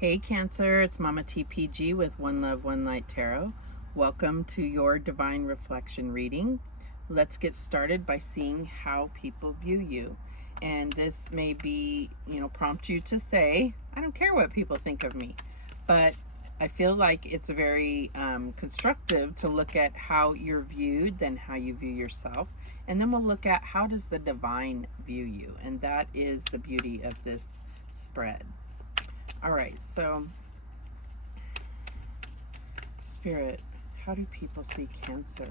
Hey Cancer, it's Mama TPG with One Love, One Light Tarot. Welcome to your Divine Reflection reading. Let's get started by seeing how people view you. And this may be, prompt you to say, I don't care what people think of me. But I feel like it's very constructive to look at how you're viewed, then how you view yourself. And then we'll look at how does the divine view you. And that is the beauty of this spread. All right, so Spirit, how do people see Cancer?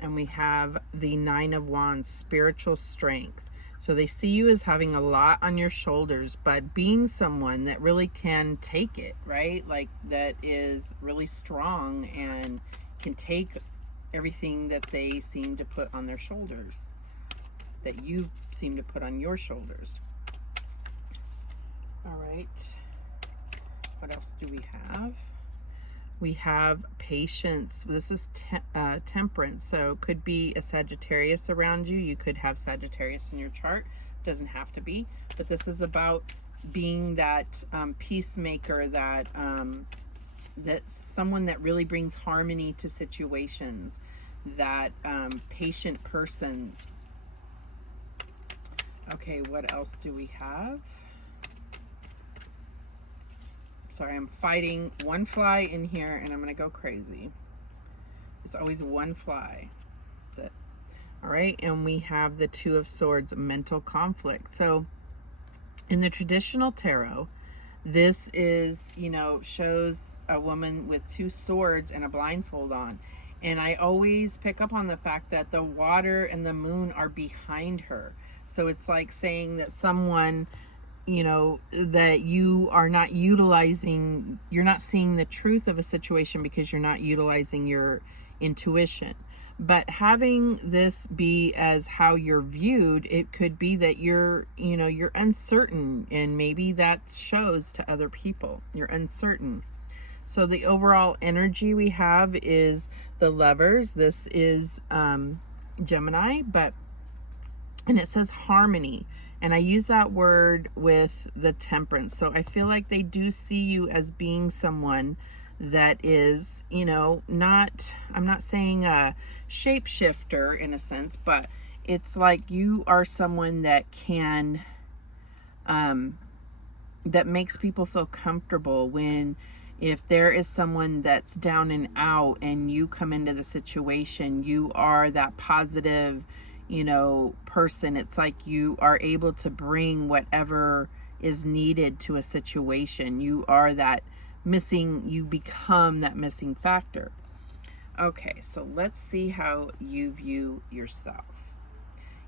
And we have the Nine of Wands, spiritual strength. So they see you as having a lot on your shoulders, but being someone that really can take it, right? Like that is really strong and can take everything that they seem to put on their shoulders, that you seem to put on your shoulders. All right. What else do we have? We have patience. This is temperance. So could be a Sagittarius around you. You could have Sagittarius in your chart. Doesn't have to be. But this is about being that peacemaker, that someone that really brings harmony to situations, that patient person. Okay, what else do we have? Sorry, I'm fighting one fly in here and I'm gonna go crazy. It's always one fly. All right, and we have the Two of Swords, mental conflict. So in the traditional tarot, this is, shows a woman with two swords and a blindfold on. And I always pick up on the fact that the water and the moon are behind her. So it's like saying that someone, that you are not utilizing, you're not seeing the truth of a situation because you're not utilizing your intuition. But having this be as how you're viewed, it could be that you're uncertain, and maybe that shows to other people. You're uncertain. So the overall energy we have is the Lovers. This is Gemini, and it says harmony. And I use that word with the Temperance. So I feel like they do see you as being someone that is, not, I'm not saying a shapeshifter in a sense, but it's like you are someone that can, that makes people feel comfortable when, if there is someone that's down and out and you come into the situation, you are that positive, person. It's like you are able to bring whatever is needed to a situation. You are that you become that missing factor. Okay, so let's see how you view yourself.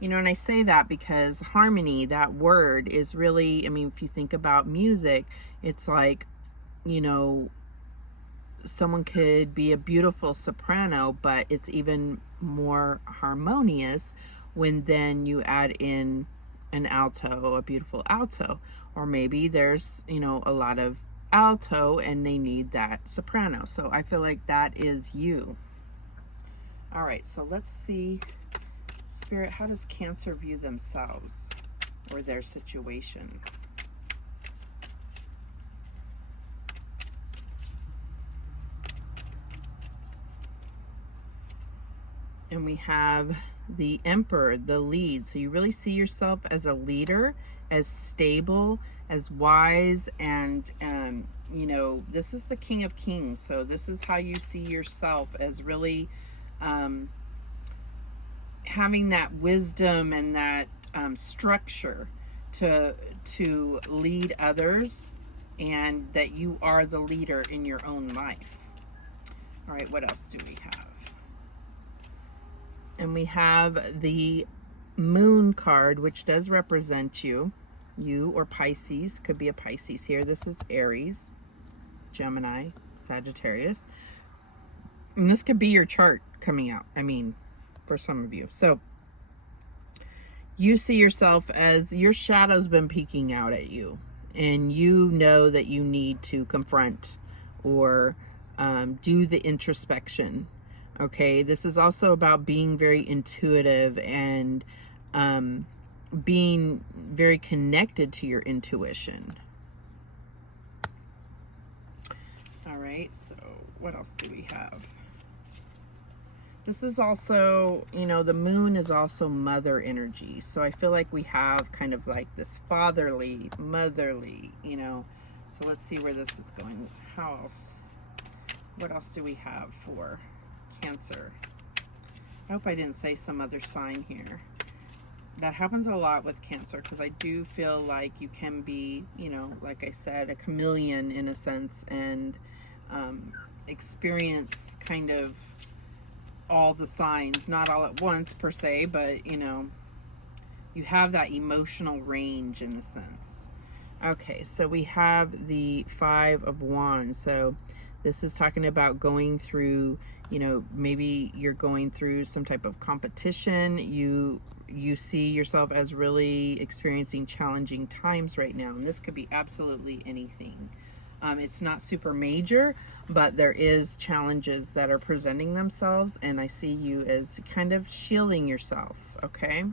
And I say that because harmony, that word is really, if you think about music, it's like, someone could be a beautiful soprano, but it's even more harmonious when then you add in an alto, a beautiful alto. Or maybe there's, a lot of alto and they need that soprano. So I feel like that is you. All right, so let's see, Spirit, how does Cancer view themselves or their situation? And we have the Emperor, the lead. So you really see yourself as a leader, as stable, as wise, and this is the King of Kings. So this is how you see yourself, as really having that wisdom and that structure to lead others, and that you are the leader in your own life. All right, what else do we have? And we have the Moon card, which does represent you or Pisces. Could be a Pisces here. This is Aries, Gemini, Sagittarius. And this could be your chart coming out, for some of you. So you see yourself as your shadow's been peeking out at you, and you know that you need to confront or do the introspection. Okay, this is also about being very intuitive and being very connected to your intuition. All right, so what else do we have? This is also, you know, the moon is also mother energy. So I feel like we have kind of like this fatherly, motherly, you know. So let's see where this is going. How else? What else do we have for Cancer? I hope I didn't say some other sign here. That happens a lot with Cancer, because I do feel like you can be, you know, like I said, a chameleon in a sense, and experience kind of all the signs, not all at once per se, but you know, you have that emotional range in a sense. Okay, so we have the Five of Wands. So this is talking about going through, you know, maybe you're going through some type of competition. You see yourself as really experiencing challenging times right now, and this could be absolutely anything. It's not super major, but there is challenges that are presenting themselves, and I see you as kind of shielding yourself, okay?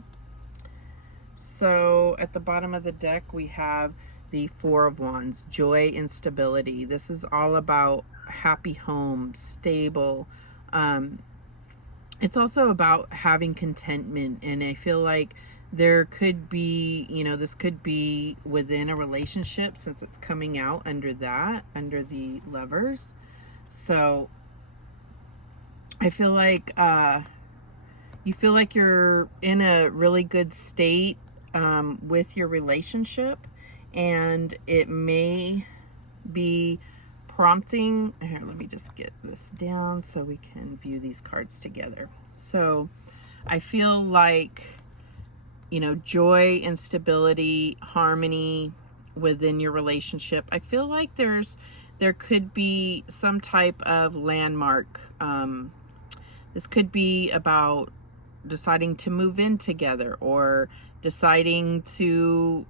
So at the bottom of the deck, we have the Four of Wands, joy and stability. This is all about happy home, stable. It's also about having contentment, and I feel like there could be, you know, this could be within a relationship, since it's coming out under that, under the Lovers. So I feel like you feel like you're in a really good state with your relationship, and it may be prompting. Here, let me just get this down so we can view these cards together. So I feel like, you know, joy and stability, harmony within your relationship. I feel like there could be some type of landmark. This could be about deciding to move in together, or deciding to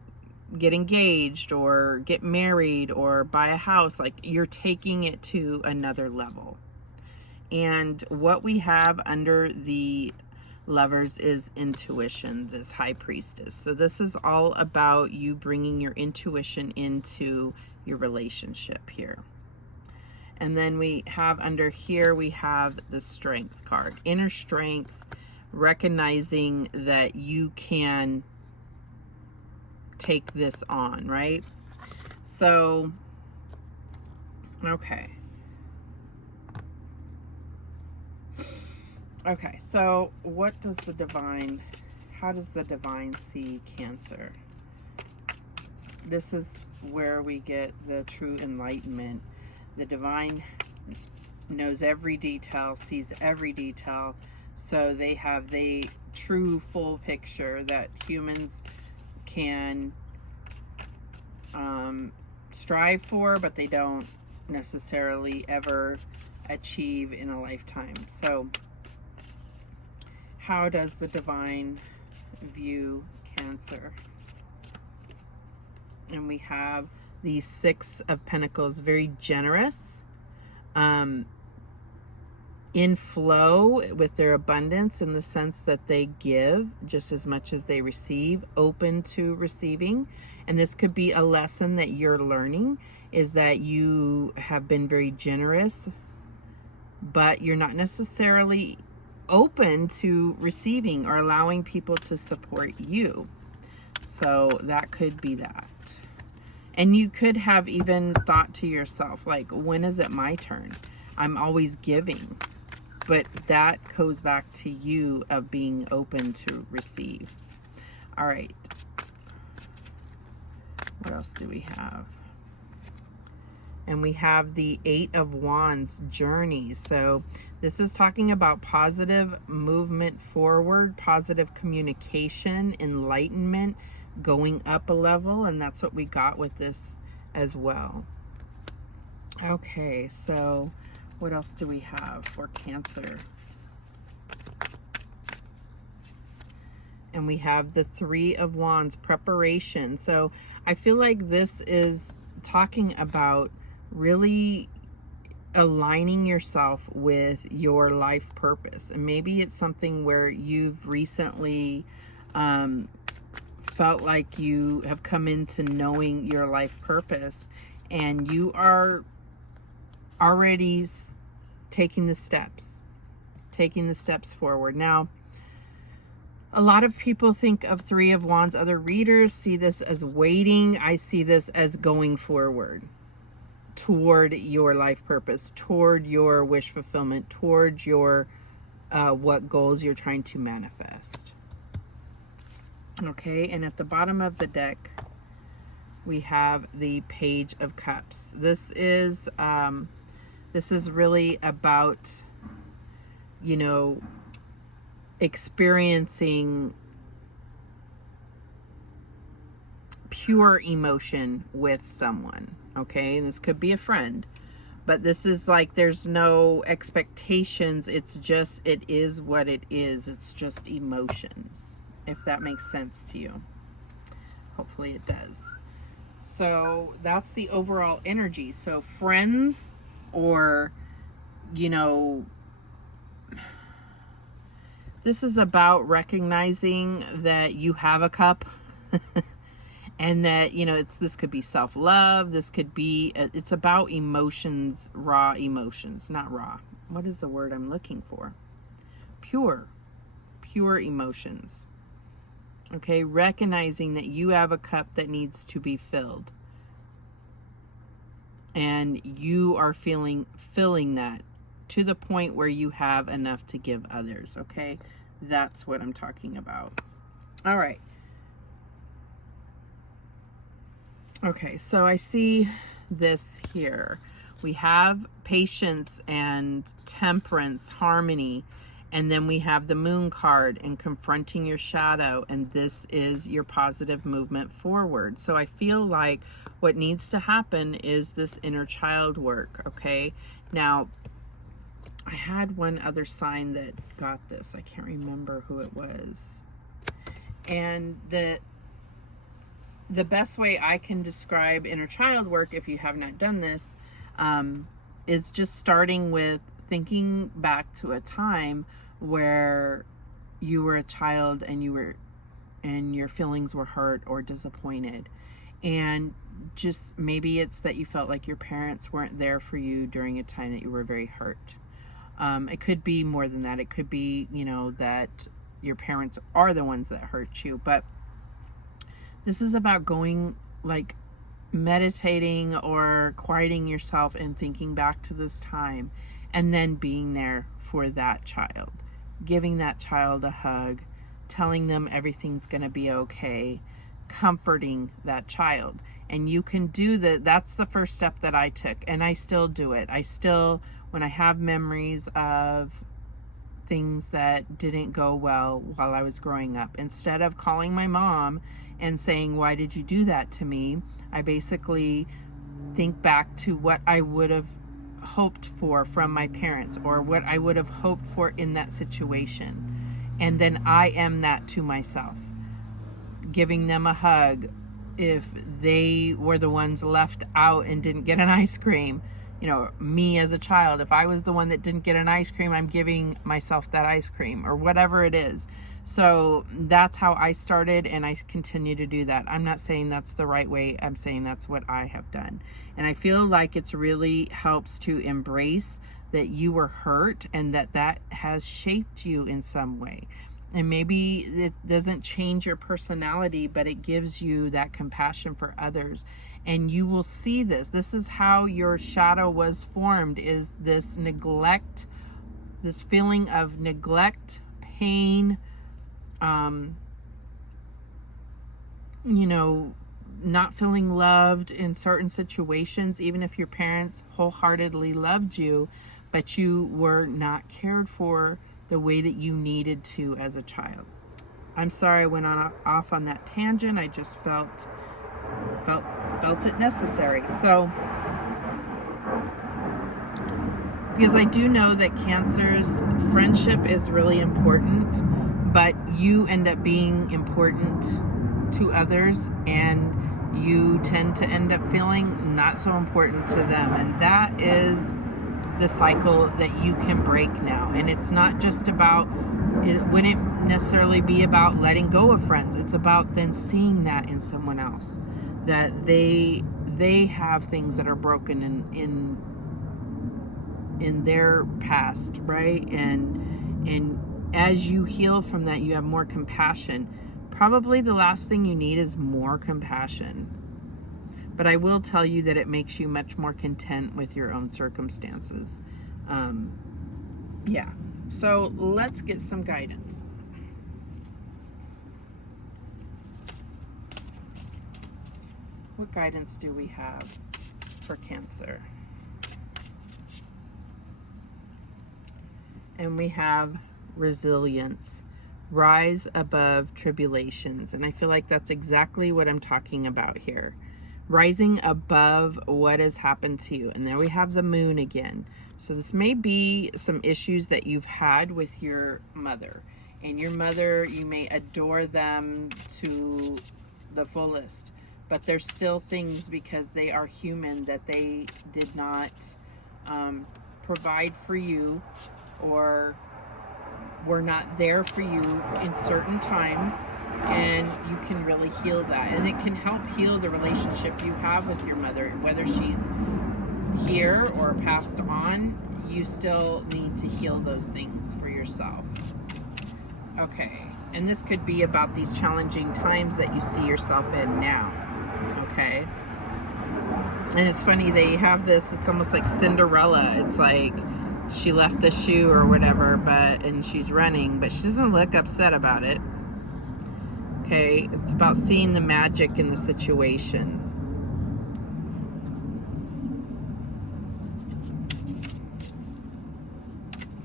get engaged or get married or buy a house. Like, you're taking it to another level. And what we have under the Lovers is intuition, this High Priestess. So this is all about you bringing your intuition into your relationship here. And then we have under here, we have the Strength card, inner strength, recognizing that you can take this on, right? So, okay. Okay, so what does the divine, how does the divine see Cancer? This is where we get the true enlightenment. The divine knows every detail, sees every detail, so they have the true full picture that humans can strive for, but they don't necessarily ever achieve in a lifetime. So how does the divine view Cancer? And we have the Six of Pentacles, very generous, in flow with their abundance, in the sense that they give just as much as they receive, open to receiving. And this could be a lesson that you're learning, is that you have been very generous, but you're not necessarily open to receiving or allowing people to support you. So that could be that. And you could have even thought to yourself, like, when is it my turn? I'm always giving. But that goes back to you of being open to receive. All right. What else do we have? And we have the Eight of Wands, journey. So this is talking about positive movement forward, positive communication, enlightenment, going up a level. And that's what we got with this as well. Okay, so what else do we have for Cancer? And we have the Three of Wands, preparation. So I feel like this is talking about really aligning yourself with your life purpose. And maybe it's something where you've recently felt like you have come into knowing your life purpose, and you are already taking the steps forward. Now, a lot of people think of Three of Wands. Other readers see this as waiting. I see this as going forward toward your life purpose, toward your wish fulfillment, toward your what goals you're trying to manifest. Okay, and at the bottom of the deck, we have the Page of Cups. This is really about, you know, experiencing pure emotion with someone. Okay, and this could be a friend, but this is like, there's no expectations. It's just, it is what it is. It's just emotions, if that makes sense to you. Hopefully it does. So that's the overall energy. So friends, or, you know, this is about recognizing that you have a cup and that, you know, this could be self-love. This could be, it's about emotions, raw emotions, not raw. What is the word I'm looking for? Pure emotions. Okay, recognizing that you have a cup that needs to be filled, and you are filling that to the point where you have enough to give others. Okay, that's what I'm talking about. All right. Okay, so I see this here. We have patience and temperance, harmony, and then we have the Moon card and confronting your shadow, and this is your positive movement forward. So I feel like what needs to happen is this inner child work. Okay, now I had one other sign that got this. I can't remember who it was. And the best way I can describe inner child work, if you have not done this, is just starting with thinking back to a time where you were a child and your feelings were hurt or disappointed. And just maybe it's that you felt like your parents weren't there for you during a time that you were very hurt. It could be more than that. It could be, you know, that your parents are the ones that hurt you. But this is about going, like, meditating or quieting yourself and thinking back to this time, and then being there for that child, giving that child a hug, telling them everything's going to be okay, comforting that child. And you can do that. That's the first step that I took, and I still do it. I still, when I have memories of things that didn't go well while I was growing up, instead of calling my mom and saying, why did you do that to me? I basically think back to what I would have hoped for from my parents, or what I would have hoped for in that situation. And then I am that to myself, giving them a hug if they were the ones left out and didn't get an ice cream. You know, me as a child, if I was the one that didn't get an ice cream, I'm giving myself that ice cream, or whatever it is. So that's how I started, and I continue to do that. I'm not saying that's the right way. I'm saying that's what I have done. And I feel like it's really helps to embrace that you were hurt, and that has shaped you in some way. And maybe it doesn't change your personality, but it gives you that compassion for others. And you will see this. This is how your shadow was formed, is this neglect, this feeling of neglect, pain, you know, not feeling loved in certain situations, even if your parents wholeheartedly loved you, but you were not cared for the way that you needed to as a child. I'm sorry I went off on that tangent. I just felt it necessary. So, because I do know that Cancer's friendship is really important, but you end up being important to others, and you tend to end up feeling not so important to them. And that is the cycle that you can break now. And it's not just about, it wouldn't necessarily be about letting go of friends. It's about then seeing that in someone else, that they have things that are broken in their past, right? And as you heal from that, you have more compassion. Probably the last thing you need is more compassion. But I will tell you that it makes you much more content with your own circumstances. Yeah. So let's get some guidance. What guidance do we have for Cancer? And we have resilience. Rise above tribulations. And I feel like that's exactly what I'm talking about here. Rising above what has happened to you. And there we have the moon again. So this may be some issues that you've had with your mother. And your mother, you may adore them to the fullest. But there's still things, because they are human, that they did not provide for you, or were not there for you in certain times. And you can really heal that, and it can help heal the relationship you have with your mother, whether she's here or passed on. You still need to heal those things for yourself. Okay, and this could be about these challenging times that you see yourself in now. Okay, and it's funny, they have this, it's almost like Cinderella. It's like she left a shoe or whatever, and she's running, but she doesn't look upset about it. Okay, it's about seeing the magic in the situation.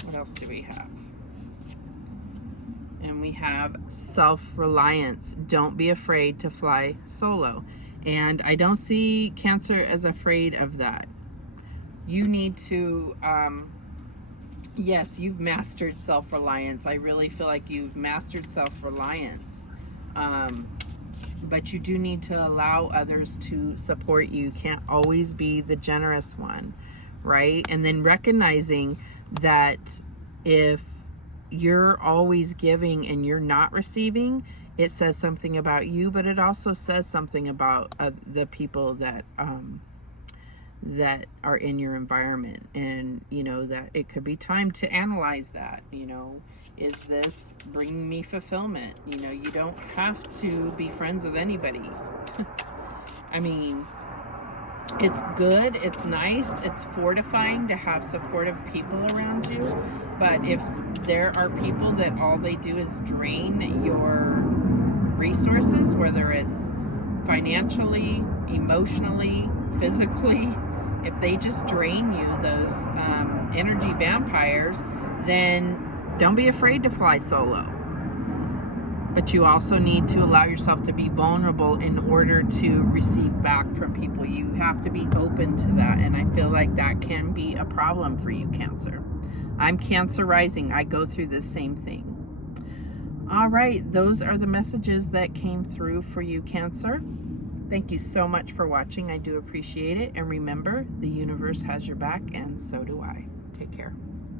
What else do we have? And we have self-reliance. Don't be afraid to fly solo. And I don't see Cancer as afraid of that. You need to, yes, you've mastered self-reliance. I really feel like you've mastered self-reliance. But you do need to allow others to support you. You can't always be the generous one, right? And then recognizing that if you're always giving and you're not receiving, it says something about you, but it also says something about the people that that are in your environment. And you know that it could be time to analyze that. You know, is this bringing me fulfillment? You know, you don't have to be friends with anybody. I mean, it's good, it's nice, it's fortifying to have supportive people around you, but if there are people that all they do is drain your resources, whether it's financially, emotionally, physically, if they just drain you, those energy vampires, then don't be afraid to fly solo. But you also need to allow yourself to be vulnerable in order to receive back from people. You have to be open to that, and I feel like that can be a problem for you, Cancer. I'm Cancer rising. I go through the same thing. All right, those are the messages that came through for you, Cancer. Thank you so much for watching. I do appreciate it. And remember, the universe has your back, and so do I. Take care.